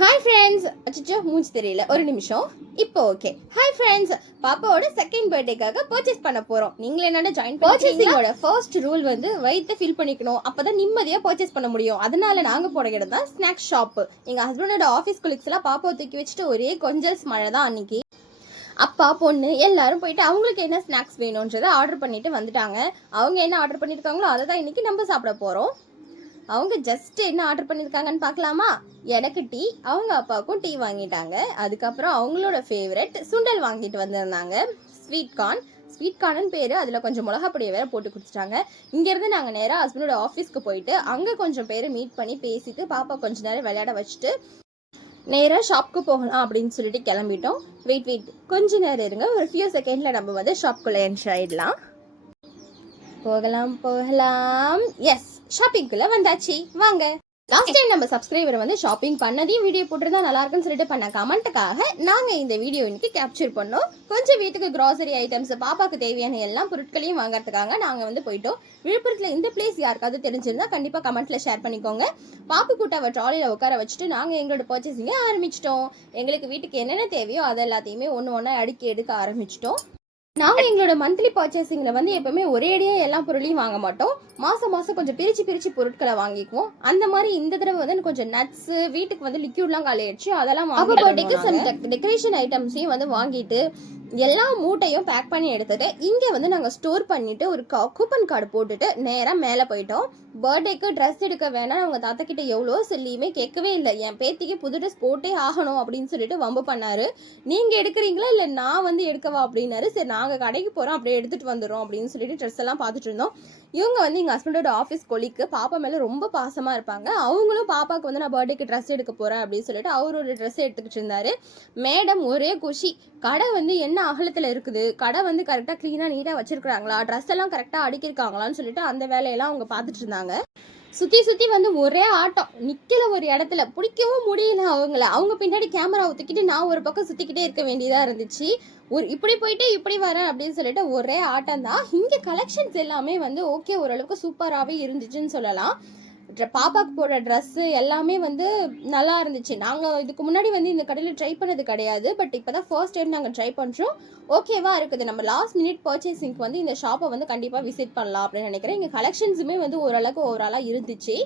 Hi friends. அச்சோ மூஞ்சி தெரியல, ஒரு நிமிஷம். இப்போ ஓகே. ஹாய் ஃப்ரெண்ட்ஸ், பாப்பாவோட செகண்ட் பர்த்டேக்காக பர்ச்சேஸ் பண்ண போறோம். நீங்களே என்னோட ஜாயின் பர்ச்சேசிங்கோட ஃபர்ஸ்ட் ரூல் வந்து வயிற்று ஃபில் பண்ணிக்கணும். அப்பதான் நிம்மதியா பர்ச்சேஸ் பண்ண முடியும். அதனால நாங்க போன இடம் தான் ஸ்நாக்ஸ் ஷாப். எங்க ஹஸ்பண்டோட ஆஃபீஸ் கொலீக்ஸ் எல்லாம் பாப்பாவை தூக்கி வச்சுட்டு ஒரே கொஞ்சல்ஸ் மழை தான் அன்னைக்கு. அப்பா பொண்ணு எல்லாரும் போயிட்டு அவங்களுக்கு என்ன ஸ்நாக்ஸ் வேணும்ன்றதை ஆர்டர் பண்ணிட்டு வந்துட்டாங்க. அவங்க என்ன ஆர்டர் பண்ணியிருக்காங்களோ அதை தான் இன்னைக்கு நம்ம சாப்பிட போறோம். அவங்க ஜஸ்ட் என்ன ஆர்டர் பண்ணியிருக்காங்கன்னு பார்க்கலாமா? எனக்கு டீ, அவங்க அப்பாவுக்கும் டீ வாங்கிட்டாங்க. அதுக்கப்புறம் அவங்களோட ஃபேவரட் சுண்டல் வாங்கிட்டு வந்திருந்தாங்க. ஸ்வீட் கார்னு பேர். அதில் கொஞ்சம் மிளகா பொடியை வேற போட்டு கொடுத்துட்டாங்க. இங்கேருந்து நாங்கள் நேராக ஹஸ்பண்டோட ஆஃபீஸ்க்கு போயிட்டு அங்கே கொஞ்சம் பேர் மீட் பண்ணி பேசிட்டு பாப்பா கொஞ்சம் நேரம் விளையாட வச்சுட்டு நேராக ஷாப்க்கு போகலாம் அப்படின்னு சொல்லிட்டு கிளம்பிட்டோம். வெயிட் கொஞ்ச நேரம் இருங்க, ஒரு ஃபியூ செகண்டில் நம்ம வந்து ஷாப்குள்ளே என்ட்ரி ஆகிடலாம். போகலாம். எஸ், ஷாப்பிங்குள்ள வந்தாச்சு, வாங்க. லாஸ்ட் டைம் நம்ம சப்ஸ்கிரைபர் வந்து ஷாப்பிங் பண்ணதையும் வீடியோ போட்டிருந்தா நல்லா இருக்குன்னு சொல்லிட்டு பண்ண கமெண்ட்டுக்காக நாங்க இந்த வீடியோ இன்னைக்கு கேப்சர் பண்ணோம். கொஞ்சம் வீட்டுக்கு கிராசரி ஐட்டம்ஸ், பாப்பாக்கு தேவையான எல்லா பொருட்களையும் வாங்கறதுக்காக நாங்க வந்து போயிட்டோம். விழுப்புரத்துல இந்த பிளேஸ் யாருக்காவது தெரிஞ்சிருந்தா கண்டிப்பா கமெண்ட்ல ஷேர் பண்ணிக்கோங்க. பாப்பு கூட்டாவை ட்ராலியில உட்கார வச்சுட்டு நாங்க எங்களோட பர்ச்சேசிங்க ஆரம்பிச்சிட்டோம். எங்களுக்கு வீட்டுக்கு என்னென்ன தேவையோ அது எல்லாத்தையுமே ஒன்று அடுக்கி எடுக்க ஆரம்பிச்சிட்டோம். நாங்கள் எங்களோட மந்த்லி பர்ச்சேசிங்கில் வந்து எப்பவுமே ஒரே அடியாக எல்லா பொருளையும் வாங்க மாட்டோம். மாதம் கொஞ்சம் பிரித்து பொருட்களை வாங்கிக்குவோம். அந்த மாதிரி இந்த தடவை வந்து கொஞ்சம் நட்ஸு, வீட்டுக்கு வந்து லிக்யூட்லாம் காலியாச்சு, அதெல்லாம் வாங்கிட்டு சம் டெக்கரேஷன் ஐட்டம்ஸையும் வந்து வாங்கிட்டு எல்லா மூட்டையும் பேக் பண்ணி எடுத்துட்டு இங்கே வந்து நாங்கள் ஸ்டோர் பண்ணிட்டு ஒரு கூப்பன் கார்டு போட்டுட்டு நேராக மேலே போயிட்டோம். பர்த்டேக்கு ட்ரெஸ் எடுக்க வேணாம், அவங்க தாத்தா கிட்ட எவ்வளோ சொல்லியுமே கேட்கவே இல்லை. என் பேத்திக்கு புது ட்ரெஸ் போட்டே ஆகணும் அப்படின்னு சொல்லிட்டு வம்பு பண்ணாரு. நீங்கள் எடுக்கிறீங்களா இல்லை நான் வந்து எடுக்கவா அப்படின்னாரு. சரி நாங்கள் கடைக்கு போகிறோம், அப்படியே எடுத்துகிட்டு வந்துடுறோம் அப்படின்னு சொல்லிட்டு ட்ரெஸ் எல்லாம் பார்த்துட்டு இருந்தோம். இவங்க வந்து எங்கள் ஹஸ்பண்டோட ஆஃபீஸ் கொலிக்கு பாப்பா மேலே ரொம்ப பாசமாக இருப்பாங்க. அவங்களும் பாப்பாவுக்கு வந்து நான் பர்த்டேக்கு ட்ரெஸ் எடுக்க போகிறேன் அப்படின்னு சொல்லிட்டு அவர் ஒரு ட்ரெஸ் எடுத்துக்கிட்டு இருந்தாரு. மேடம் ஒரே குஷி. கடை வந்து என்ன அகலத்தில் இருக்குது, கடை வந்து கரெக்டாக க்ளீனாக நீட்டாக வச்சிருக்காங்களா, ட்ரெஸ் எல்லாம் கரெக்டாக அடுக்கியிருக்காங்களான்னு சொல்லிட்டு அந்த வேலையெல்லாம் அவங்க பார்த்துட்டு இருந்தாங்க. சுற்றி வந்து ஒரே ஆட்டம், நிற்கல ஒரு இடத்துல, பிடிக்கவும் முடியல அவங்கள. அவங்க பின்னாடி கேமரா ஊற்றிக்கிட்டு நான் ஒரு பக்கம் சுற்றிக்கிட்டே இருக்க வேண்டியதாக இருந்துச்சு. இப்படி போயிட்டு இப்படி வரேன் அப்படின்னு சொல்லிட்டு ஒரே ஆட்டம் தான். இங்கே கலெக்ஷன்ஸ் எல்லாமே வந்து ஓகே, ஓரளவுக்கு சூப்பராகவே இருந்துச்சுன்னு சொல்லலாம். பாப்பாக்கு போடுற ட்ரெஸ்ஸு எல்லாமே வந்து நல்லா இருந்துச்சு. நாங்கள் இதுக்கு முன்னாடி வந்து இந்த கடையில் ட்ரை பண்ணது கிடையாது. பட் இப்போ தான் ஃபர்ஸ்ட் டைம் நாங்கள் ட்ரை பண்ணுறோம். ஓகேவா இருக்குது. நம்ம லாஸ்ட் மினிட் பர்ச்சேசிங்க்கு வந்து இந்த ஷாப்பை வந்து கண்டிப்பாக விசிட் பண்ணலாம் அப்படின்னு நினைக்கிறேன். இங்கே கலெக்ஷன்ஸுமே வந்து ஓரளவுக்கு ஓவராலாக இருந்துச்சு.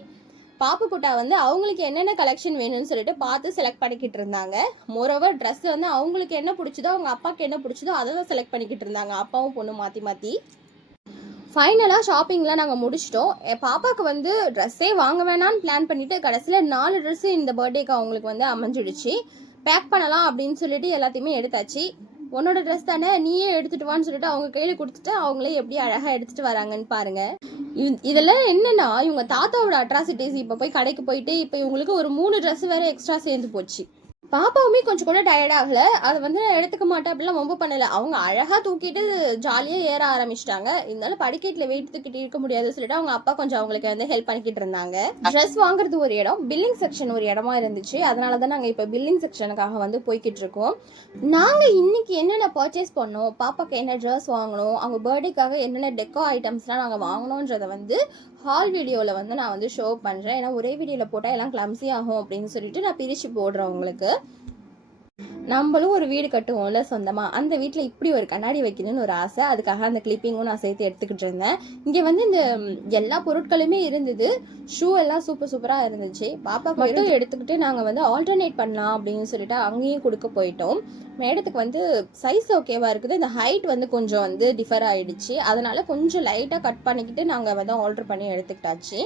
பாப்பு குட்டா வந்து அவங்களுக்கு என்னென்ன கலெக்ஷன் வேணும்னு சொல்லிட்டு பார்த்து செலக்ட் பண்ணிக்கிட்டு இருந்தாங்க. மோரோவர் ட்ரெஸ் வந்து அவங்களுக்கு என்ன பிடிச்சதோ, அவங்க அப்பாவுக்கு என்ன பிடிச்சதோ அதை தான் செலக்ட் பண்ணிக்கிட்டு இருந்தாங்க, அப்பாவும் பொண்ணு மாற்றி. ஃபைனலாக ஷாப்பிங்லாம் நாங்கள் முடிச்சிட்டோம். என் பாப்பாவுக்கு வந்து ட்ரெஸ்ஸே வாங்க வேணான்னு பிளான் பண்ணிவிட்டு கடைசியில் 4 ட்ரெஸ்ஸு இந்த பர்த்டேக்கு அவங்களுக்கு வந்து அமைஞ்சிடுச்சு. பேக் பண்ணலாம் அப்படின்னு சொல்லிட்டு எல்லாத்தையுமே எடுத்தாச்சு. உன்னோட ட்ரெஸ் தானே, நீயே எடுத்துகிட்டு வான்னு சொல்லிட்டு அவங்க கையில் கொடுத்துட்டு அவங்களே எப்படி அழகாக எடுத்துகிட்டு வராங்கன்னு பாருங்கள். இதெல்லாம் என்னென்னா இவங்க தாத்தாவோட அட்ராசிட்டிஸ். இப்போ போய் கடைக்கு போயிட்டு இப்போ இவங்களுக்கு ஒரு 3 ட்ரெஸ் வேறு எக்ஸ்ட்ரா சேர்ந்து போச்சு. பாப்பாவுமே கொஞ்சம் கூட டயர்ட் ஆகலை. அதை வந்து எடுத்துக்க மாட்டேன் அப்படிலாம் ரொம்ப பண்ணலை. அவங்க அழகாக தூக்கிட்டு ஜாலியாக ஏற ஆரம்பிச்சிட்டாங்க. இருந்தாலும் படிக்கட்டில் வெயிட் தூக்கிட்டு இருக்க முடியாதுன்னு சொல்லிட்டு அவங்க அப்பா கொஞ்சம் அவங்களுக்கு வந்து ஹெல்ப் பண்ணிக்கிட்டு இருந்தாங்க. ட்ரெஸ் வாங்குறது ஒரு இடம், பில்லிங் செக்ஷன் ஒரு இடமா இருந்துச்சு. அதனால தான் நாங்கள் இப்போ பில்லிங் செக்ஷனுக்காக வந்து போய்கிட்டு இருக்கோம். நாங்கள் இன்னைக்கு என்னென்ன பர்ச்சேஸ் பண்ணோம், பாப்பாக்கு என்ன ட்ரெஸ் வாங்கணும், அவங்க பர்த்டேக்காக என்னென்ன டெக்கோ ஐட்டம்ஸ்லாம் நாங்கள் வாங்கணுன்றதை வந்து ஹால் வீடியோவில் வந்து நான் வந்து ஷோ பண்ணுறேன். ஏன்னா ஒரே வீடியோவில் போட்டால் எல்லாம் கிளம்ஸி ஆகும் அப்படின்னு சொல்லிட்டு நான் பிரித்து போடுறேன் உங்களுக்கு. நம்மளும் ஒரு வீடு கட்டுவோம்ல சொந்தமாக, அந்த வீட்டில் இப்படி ஒரு கண்ணாடி வைக்கணும்னு ஒரு ஆசை. அதுக்காக அந்த கிளிப்பிங்கும் நான் சேர்த்து எடுத்துக்கிட்டு இருந்தேன். இங்கே வந்து இந்த எல்லா பொருட்களுமே இருந்தது. ஷூ எல்லாம் சூப்பராக இருந்துச்சு. பாப்பாக்கு மட்டும் எடுத்துக்கிட்டு நாங்கள் வந்து ஆல்டர்னேட் பண்ணலாம் அப்படின்னு சொல்லிட்டு அங்கேயும் கொடுக்க போயிட்டோம். மேடத்துக்கு வந்து சைஸ் ஓகேவா இருக்குது, இந்த ஹைட் வந்து கொஞ்சம் வந்து டிஃபர் ஆகிடுச்சு. அதனால கொஞ்சம் லைட்டாக கட் பண்ணிக்கிட்டு நாங்கள் வந்து ஆல்டர் பண்ணி எடுத்துக்கிட்டாச்சு.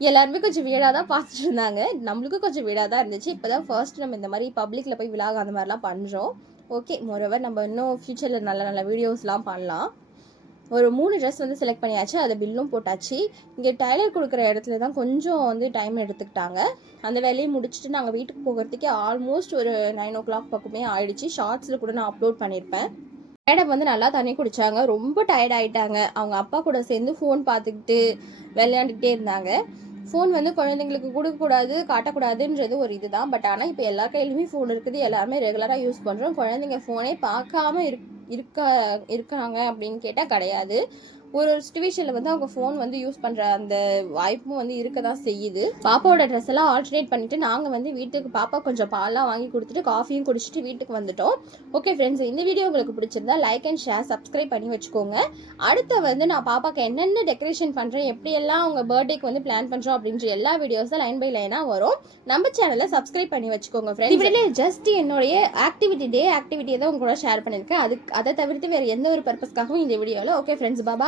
எல்லாருமே கொஞ்சம் வீடாக தான் பார்த்துட்டு இருந்தாங்க. நம்மளுக்கும் கொஞ்சம் வீடாக தான் இருந்துச்சு. இப்போ தான் ஃபர்ஸ்ட் நம்ம இந்த மாதிரி பப்ளிக்கில் போய் விலாக் அந்த மாதிரிலாம் பண்ணுறோம். ஓகே, மோரோவர் நம்ம இன்னும் ஃப்யூச்சரில் நல்ல வீடியோஸ்லாம் பண்ணலாம். ஒரு 3 ட்ரெஸ் வந்து செலக்ட் பண்ணியாச்சு. அதை பில்லும் போட்டாச்சு. இங்கே டைலர் கொடுக்குற இடத்துல தான் கொஞ்சம் வந்து டைம் எடுத்துக்கிட்டாங்க. அந்த வேலையை முடிச்சுட்டு நாங்கள் வீட்டுக்கு போகிறதுக்கே ஆல்மோஸ்ட் ஒரு 9 o'clock பக்கமே ஆயிடுச்சு. ஷார்ட்ஸில் கூட நான் அப்லோட் பண்ணியிருப்பேன். மேடம் வந்து நல்லா தண்ணி குடித்தாங்க, ரொம்ப டயர்ட் ஆகிட்டாங்க. அவங்க அப்பா கூட சேர்ந்து ஃபோன் பார்த்துக்கிட்டு விளையாண்டுக்கிட்டே இருந்தாங்க. ஃபோன் வந்து குழந்தைங்களுக்கு கொடுக்கக்கூடாது, காட்டக்கூடாதுன்றது ஒரு இதுதான். பட் ஆனால் இப்போ எல்லா கையிலுமே ஃபோன் இருக்குது, எல்லாருமே ரெகுலராக யூஸ் பண்ணுறோம். குழந்தைங்க ஃபோனே பார்க்காம இருக்காங்க அப்படின்னு கேட்டால் கிடையாது. ஒரு சுச்சுவேஷனில் வந்து அவங்க ஃபோன் வந்து யூஸ் பண்ணுற அந்த வாய்ப்பும் வந்து இருக்க தான் செய்யுது. பாப்பாவோட ட்ரெஸ் எல்லாம் ஆல்டர்னேட் பண்ணிவிட்டு நாங்கள் வந்து வீட்டுக்கு பாப்பா கொஞ்சம் பால்லாம் வாங்கி கொடுத்துட்டு காஃபியும் குடிச்சிட்டு வீட்டுக்கு வந்துட்டோம். ஓகே ஃப்ரெண்ட்ஸ், இந்த வீடியோ உங்களுக்கு பிடிச்சிருந்தா லைக் அண்ட் ஷேர் சப்ஸ்கிரைப் பண்ணி வச்சுக்கோங்க. அடுத்து வந்து நான் பாப்பாக்கு என்னென்ன டெக்கரேஷன் பண்ணுறேன், எப்படியெல்லாம் அவங்க பர்த்டேக்கு வந்து பிளான் பண்ணுறோம் அப்படின்ற எல்லா வீடியோஸும் லைன் பை லைனாக வரும். நம்ம சேனலை சப்ஸ்கிரைப் பண்ணி வச்சுக்கோங்க ஃப்ரெண்ட்ஸ். இப்படியே ஜஸ்ட் என்னுடைய ஆக்டிவிட்டியை தான் உங்க கூட ஷேர் பண்ணியிருக்கேன். அதை தவிர்த்து வேறு எந்த ஒரு பர்பஸ்க்காகவும் இந்த வீடியோவில். Okay friends, Baba.